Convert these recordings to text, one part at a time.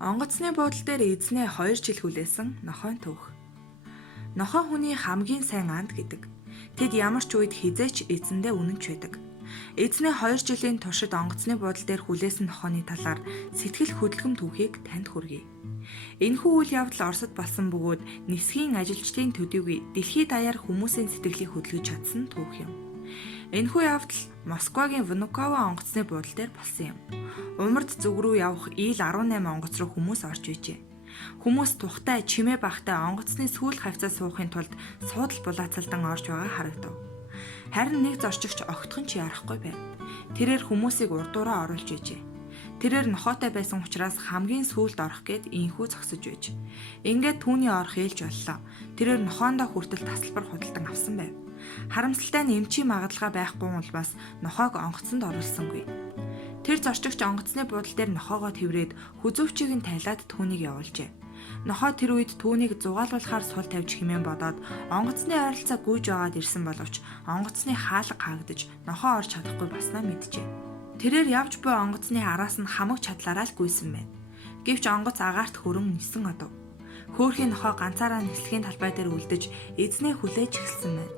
Онгоцны буудлын дээр эзнээ 2 жил хүлээсэн нохойн түүх. Нохой хүний хамгийн сайн анд гэдэг. Тэд ямар ч үед хизээч эзэндээ үнэнч байдаг. Эзнээ 2 жилийн туршид онгоцны буудлын дээр хүлээсэн нохойны талаар сэтгэл хөдлөм түүхийг танд хүргэе. Энэхүү үйл явдал Оросд болсон бөгөөд нисхийн ажилчдын төдийгүй дэлхийд даяар хүмүүсийн сэтгэлийг хөдөлгөж чадсан түүх юм. Энэхүү явдал Москвагийн Внуково онгоцны буудлын дээр болсон юм. Умард зүг рүү явах ил-18 онгоц руу хүмүүс орж ижээ. Хүмүүс тухтай чимээ багтай онгоцны сүүл хавцаа суухын тулд суудал булаацалдан орж байгаа харагдав. Харин нэг зорчигч огтхон ч ярахгүй байв. Тэрээр хүмүүсийг урдуураа оруулж ижээ. Тэрээр нохойтой байсан учраас хамгийн сүүлд орох гээд инхүү зогсож байж. Ингээд түүний орох ээлж боллоо. Тэрээр нохоондоо хүртэл тасалбар худалдан авсан байв. Харамсалтай нь эмчийн магадлага байхгүй улмаас нохойг онгоцонд оруулсангүй. Тэр зорчигч онгоцны буудлын дээр нохоогоо тэврээд хүзүүвчийг нь тайлаад түүнийг явуулжээ. Нохой тэр үед түүнийг зугаалуулахаар сул тавьж хэмээн бодоод онгоцны ойролцоо гүйж аваад ирсэн боловч онгоцны хаалга хаагдаж нохой орж чадахгүй баснаа мэджээ. Тэрээр явж буй онгоцны араас нь хамаг чадлаараа л гүйсэн байна. Гэвч онгоц агаарт хөрөн нисэн одов. Хөөхийн нохой ганцаараа нислэгийн талбай дээр үлдэж эзнээ хүлээж эхэлсэн байна.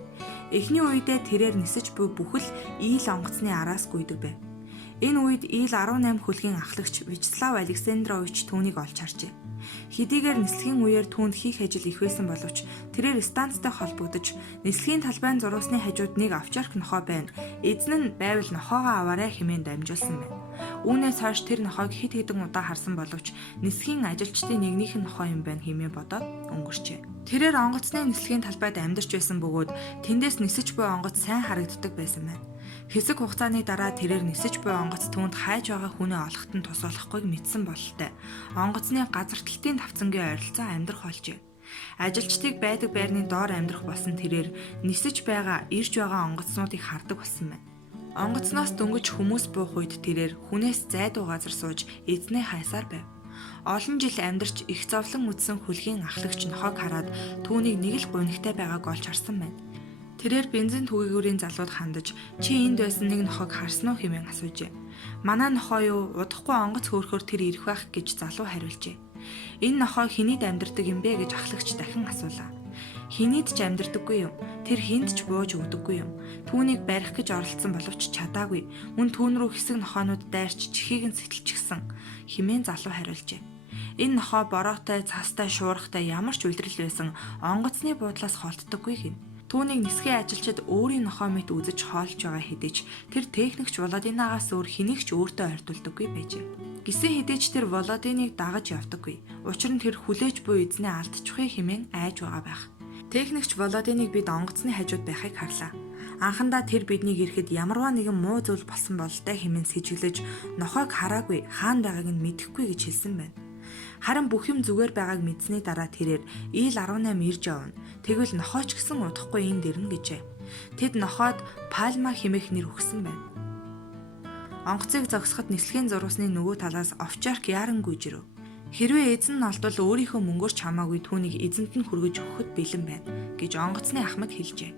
Эхний үедээ тэрээр нисэж буй бүхэл ийл онгоцны араас гүйдэг байв. Энэ үед ил-18 хөлгийн ахлагч Вячеслав Александрович түүнийг олж харжээ. Хэдийгээр нислэгийн үеэр түүнд хийх ажил их байсан боловч тэрээр станцтай холбогдож нислэгийн талбайн зурусны хажууд нэг овчарк нохой байна. Эзэн нь байвал нохоогоо аваарай хэмээн дамжуулсан байна. Үүнээс хойш тэр нохойг хэд хэдэн удаа харсан боловч нислэгийн ажилчдын нэгнийх нь нохой юм байна хэмээн бодоод өнгөрчээ. Тэрээр онгоцны нислэгийн талбайд амьдарч байсан бөгөөд тэндээс нисэж буй онгоц сайн харагддаг байсан байна. Хэсэг хугацааны дараа тэрээр нисэж буй онгоц түүнд хайж байгаа хүнээ олоход нь тус болохгүйг мэдсэн бололтой. Онгоцны газарталтын тавцангийн ойролцоо амьдрах болжээ. Ажилчдыг байдаг байрны доор амьдрах болсон тэрээр нисэж байгаа ирж байгаа онгоцнуудыг хардаг болсон байна. Онгоцноос дөнгөж хүмүүс буух үед тэрээр хүнээс зайдуу газар сууж эзнээ хайсаар байв. Олон жил амьдарч их зовлон үдсэн хөлгийн ахлагч нохойг хараад түүнийг нэг л гунигтай байгааг олж харсан байна. Тэрээр бензин түгээгүүрийн залууд хандаж чи энд байсан нэг нохойг харсан уу хэмээн асуужээ. Манай нохой юу удахгүй онгоц хөөрхөөр тэр ирэх байх гэж залуу хариулжээ. Энэ нохой хинийд амьдардаг юм бэ гэж ахлагч дахин асуулаа. Хинийд ч амьдардаггүй юм. Тэр хинд ч бууж өгдөггүй юм. Түүнийг барих гэж оролцсон боловч чадаагүй. Мөн түүн рүү хэсэг нохойнууд дайрч чихийг нь сэтэлчихсэн хэмээн залуу хариулжээ. Энэ нохой бороотой, цастай, шуурхтай ямар ч үйлрэл байсан онгоцны буудлаас холддоггүй гин. Түүнийг нисхийн ажилчид өөрийн нохой мэт үзэж хоолж байгаа хэдий ч тэр техникч Володинагаас өөр хэнийг ч өөртөө ойртуулдаггүй байжээ. Гисэн хэдий ч тэр Володиныг дагаж явдаггүй. Учир нь тэр хүлээж буй эзнээ алдчихгүй хэмээн айж байгаа байх. Техникч Володиныг бид онгоцны хажууд байхыг харлаа. Анхандаа тэр биднийг ирэхэд ямарваа нэгэн муу зүйл болсон бололтой хэмээн сэжиглэж нохойг хараагүй хаана байгааг нь мэдэхгүй гэж хэлсэн байна. Харин бүх юм зүгээр байгааг мэдсэний дараа тэрээр ил-18 ирж явна. Тэгвэл нохойч гэсэн удахгүй энд ирнэ гэжээ. Тэд нохойд Пальма хэмээх нэр өгсөн байна. Онгоцыг зогсоход нислэгийн зурусны нөгөө талаас овчарк яарангуйж ирв. Хэрвээ эзэн нь олдвол өөрийнхөө мөнгөөр ч хамаагүй түүнийг эзэнт нь хүргэж өгөхөд бэлэн байна гэж онгоцны ахмад хэлжээ.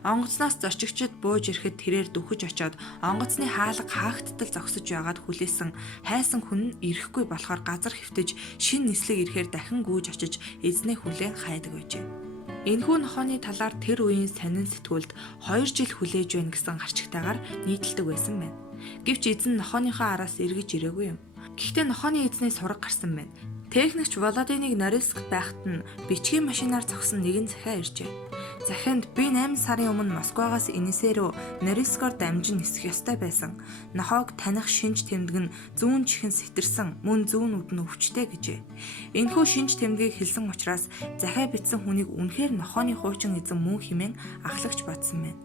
Онгоцноос зорчигчид бууж ирэхэд тэрээр дүхэж очиод онгоцны хаалга хаагдтал зогсож байгаад хүлээсэн хайсан хүн нь ирэхгүй болохоор газар хэвтэж шин нислэг ирэхээр дахин гүйж очиж эзнээ хүлээн хайдаг байжээ. Энэхүү нохооны талаар тэр үеийн сонин сэтгүүлд 2 жил хүлээж байна гэсэн гарчигтайгаар нийтэлдэг байсан байна. Гэвч эзэн нохооныхоо араас эргэж ирээгүй юм. Гэхдээ нохооны эзний сураг гарсан байна. Техникч Володиныг Норильскт байхад нь бичгийн машинаар зогсон нэгэн захиа иржээ. Захинд би 8 сарын өмнө Москвагаас Инисэ рүү Норильскоор дамжин нисэх ёстой байсан. Нохойг таних шинж тэмдэг нь зүүн чихэн сэтэрсэн, мөн зүүн үд нь өвчтэй гэжээ. Энэхүү шинж тэмдгийг хэлсэн учраас захиа бичсэн хүнийг үнэхээр нохооны хуучин эзэн мөн хэмээн ахлагч бодсон байна.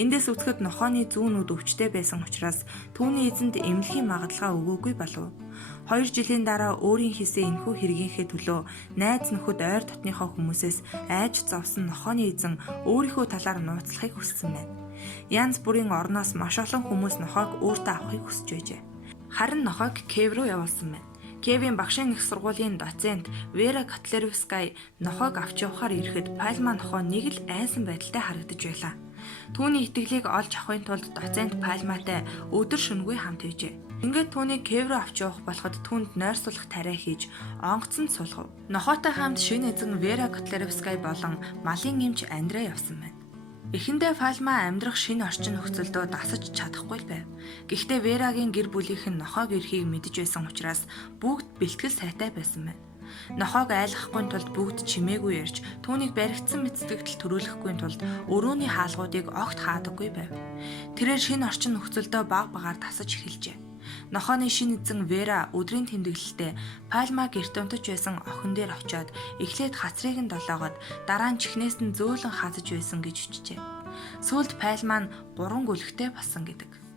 Эндээс үзэхэд нохооны зүүн үд өвчтэй байсан учраас түүний эзэнд эмнэлгийн магадлага өгөөгүй болов. 2 жилийн дараа өөрийн хийсэн энэхүү хэрэгийнхээ төлөө найз нөхөд ойр дотныхоо хүмүүсээс айж зовсон нохооны эзэн өөрийнхөө талаар нууцлахыг хүссэн байна. Янз бүрийн орноос маш олон хүмүүс нохойг өөртөө авахыг хүсэж байжээ. Харин нохойг Киев руу явуулсан байна. Киевийн багшийн их сургуулийн доцент Вера Котляревская нохойг авч явахаар ирэхэд Пальма нохой нэг л айсан байдалтай харагдаж байлаа. Түүний итгэлийг олж авахын тулд доцент Пальматай өдөр шөнөгүй хамт байжээ. Ингээд түүнийг Кев руу авч явах болоход түүнд нойрсуулах тариа хийж онгоцонд суулгав. Нохотой хамт шинэ эзэн Вера Котляревскай болон малын эмч Андрей явсан байна. Эхэндээ Пальма амьдрах шинэ орчин нөхцөлдөө дасаж чадахгүй л байв. Гэхдээ Верагийн гэр бүлийнхэн нохойг эрхийг мэдэж байсан учраас бүгд бэлтгэл сайтай байсан байна. Нохойг айлгахгүй тулд бүгд чимээгүй ярьж, түүнийг баригдсан мэт сэтгэл төрүүлэхгүй тулд өрөөний хаалгуудыг огт хаадаггүй байв. Тэрээр шинэ орчин нөхцөлдөө баг багаар тасаж эхэлжээ. Нохооны шинэ эзэн Вера өдрийн тэмдэглэлдээ Пальма гэрт унтаж байсан охин дээр очиод эхлээд хацрыг нь долоогоод дараа нь чихнээс нь зөөлөн хазаж байсан гэж хүчжээ. Сүүлд Пальма нь 3 гүлгтэй болсон гэдэг.